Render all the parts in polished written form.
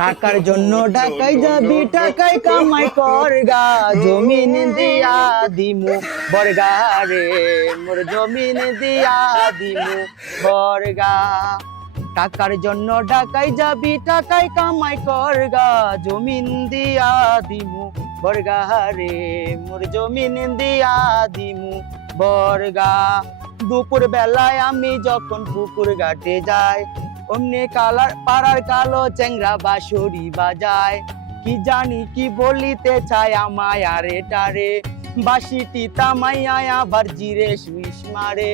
টাকার জন্য ঢাকায় যাবি, টাকায় কামাই করগা, জমিন দিয়া দিমু বর্গা রে, মোর জমিন দিয়া দিমু বর্গা। টাকার জন্য ঢাকায় যাবি, টাকায় কামাই করগা, জমিন দিয়া দিমু বর্গা রে, মোর জমিন দিয়া দিমু বর্গা। দুপুর বেলায় আমি যখন পুকুর ঘাটে যাই, অমনি পাড়ার কালো চেংরা বাঁশরি বাজায়, কি জানি কি বলিতে চায় আমায় আরে টারে, বাঁশিটি তামাইয়া আবার জিরে সুইস মারে।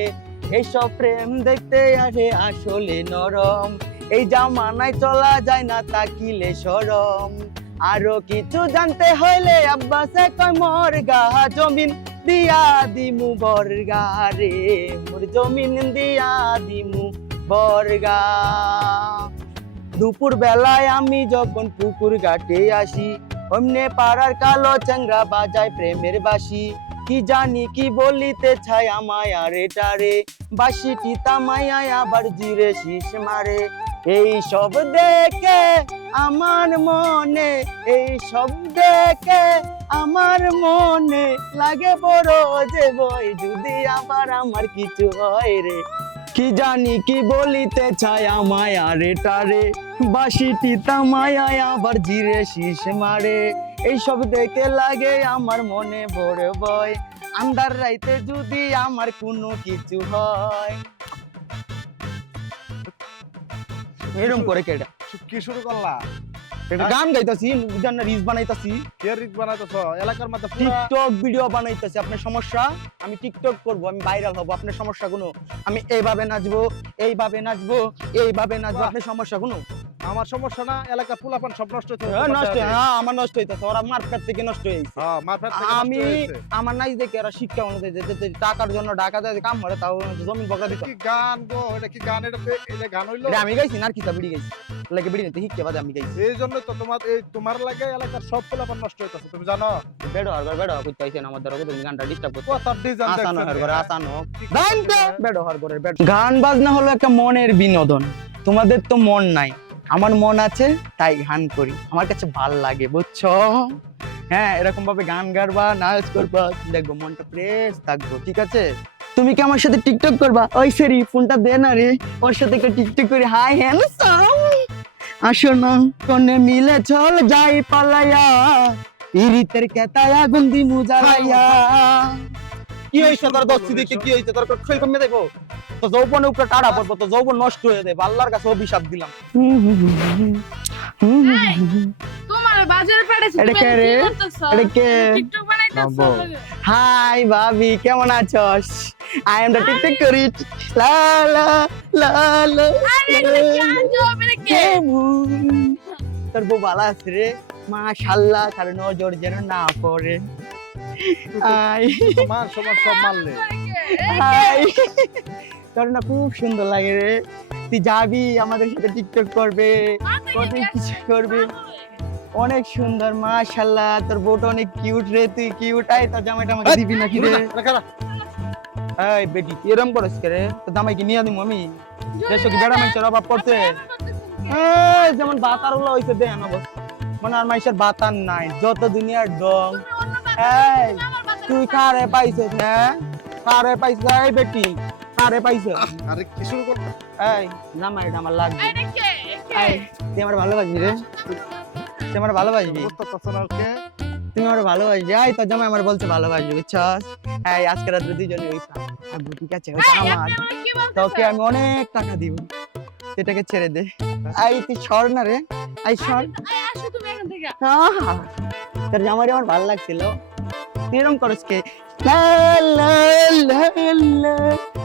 এইসব প্রেম দেখতে আরে আসলে নরম, এই জামানায় চলা যায় না তাকিলে শরম। আরো কিছু জানতে হইলে আব্বাসে কয় মর্গা, জমিন দিয়া দিমু বর্গা রে, মোর জমিন দিয়া দিমু বর্গা। দুপুর বেলায় আমি যখন পুকুর ঘাটে আসি, অমনে পাড়ার কালো চেংরা বাজায় প্রেমের বাঁশি, কি জানি কি বলিতে চায় আমায় আরে টারে, বাঁশিটি তামাইয়া আবার জিরে শীষ মারে। এই সব দেখে আমার মনে, এই সব দেখে আমার মনে লাগে বড় যে ভয়, যদি আবার আমার কিছু হয় রে, কি জানি কি বলিতে চায় আমায় আরে টারে, বাঁশিটি তামাইয়া আবার জিরে শীষ মারে। এইসব দেখে লাগে আমার মনে বড় ভয়, আন্ধার রাইতে যদি আমার কোনো কিছু হয়। এরকম করে কেডা কি শুরু করলা? এটা গান গাইতাছি, জান রিলস বানাইতাছি, কে রিক বানাইতেছ? এলাকার মধ্যে পুরা টিকটক ভিডিও বানাইতাছি। আপনার সমস্যা? আমি টিকটক করব, আমি ভাইরাল হব। আপনার সমস্যা কোনো? আমি এইভাবে নাচবো, এইভাবে নাচবো, এইভাবে নাচবো। আপনার সমস্যা কোনো? আমার সমস্যা না, এলাকার পোলাপান সব নষ্ট হইছে। নষ্ট, হ্যাঁ আমার নষ্ট হইতাছে, ওরা মার্কেট থেকে নষ্ট হইছে। হ্যাঁ, মারফত থেকে নষ্ট আমি হইছে। আমার নাচ দেখে ওরা শিক্ষা অনুযায়ী যে টাকার জন্য ঢাকা যায় কাম করে, তাও জমিন বকরা দিত। কি গান গো, এটা কি গান? এটা গান হইলো? এটা আমি গাইছি না, আর কিতা বিড়ি গাইছি, লাগে বিড়ি নিতে শিক্ষা বাদে আমি গাইছি। এই জন্য তো তোমার লাগে এলাকার সব পোলাপান নষ্ট হইতাছে, তুমি জানো? বেড়ো করতে আইছেন আমাদের ওকে, তুমি গানটা ডিস্টার্ব করতে। কথা ডিজাইন আসানো হর করে, আসানো দেখতে বেড়ো হর করে। গান বাজনা হলো একটা মনের বিনোদন। তোমাদের তো মন নাই, আমার মন আছে, তাই গান করি, আমার কাছে ভাল লাগে, বুঝছো? হ্যাঁ, এরকম ভাবে গান গাইবা, নাচ করবা, দেখবো মনটা ফ্রেশ থাকবো, ঠিক আছে? তুমি কি আমার সাথে টিকটক করবা? ওই সেরি ফোনটা দে না রে, ওর সাথে একটা টিকটক করি। হাই হ্যান্ডসাম, আসো না কোনে মিলে চল যাই পালাইয়া, ইরিতের কেতায়া গুন্দি মুজালাইয়া। কি হইছে তোর দস্তি দেখে? কি হইছে তোর? খেল কমে দেখো তো, যৌবনের উপরে টাড়া পড়বো, তো যৌবন নষ্ট হয়ে যাবে। আল্লাহর কাছে অভিশাপ দিলাম। তোমার বাজারে পাঠাইছি, এটা তুমি কে রে? কি করতেছো? এটা কে? টিকটক বানাইতেছো? হাই ভাবি, কেমন আছস? আই এম দ্য টিকটক করি। লা লা লা লা। আরে এগুলো কি আজব? এটা কে? তোর বউ ভালো আছে রে? মাশাআল্লাহ, তার নজর যেন না পড়ে। আই মান সমান সব মারলে। হাই, তোর না খুব সুন্দর লাগে রে। তুই যাবি আমাদের সাথে টিকটক করবে, কত কিছু করবে, অনেক সুন্দর। মাশাআল্লাহ, তোর বউটা অনেক কিউট রে, তুই কিউট। আই তোর জামাইটা আমাকে দিবি নাকি রে? এই বেটি, তুই এরকম করছিস কে রে? তোর জামাই কি নিয়ে দিমু আমি? দেশে কি বেড়া মাইছের অভাব পড়ছে? এই যেমন বাতার গুলো হইছে দেন অবস্থা, মানে আর মাইছের বাতার নাই, যত দুনিয়ার ডং। এই তুই কারে পাইছিস? হ্যাঁ, কারে পাইছিস? এই বেটি, কারে পাইছিস? আরে কি শুরু করলা? এই জামাইটা আমার লাগবে। এটা কে? এই তুই আমার ভালোবাসবি রে? তুই আমার ভালোবাসবি? বুঝতেছ না ওকে? তুমি আমার ভালোবাসবি? এই তোর জামাই আমার বলছে ভালোবাসবি, বুঝছস? এই আজকে রাত্রে দুইজনে হইতাম। আব্বু ঠিক আছে, ওটা আমার, কি বলছো? তোকে আমি অনেক টাকা দিব, এটাকে ছেড়ে দে। এই তুই সর না রে, এই সর। আসো তুমি এখান থেকে। আহা, তোর জামাই আমার ভালো লাগছিল। তুই এরকম করিস কে? লা লা লা লা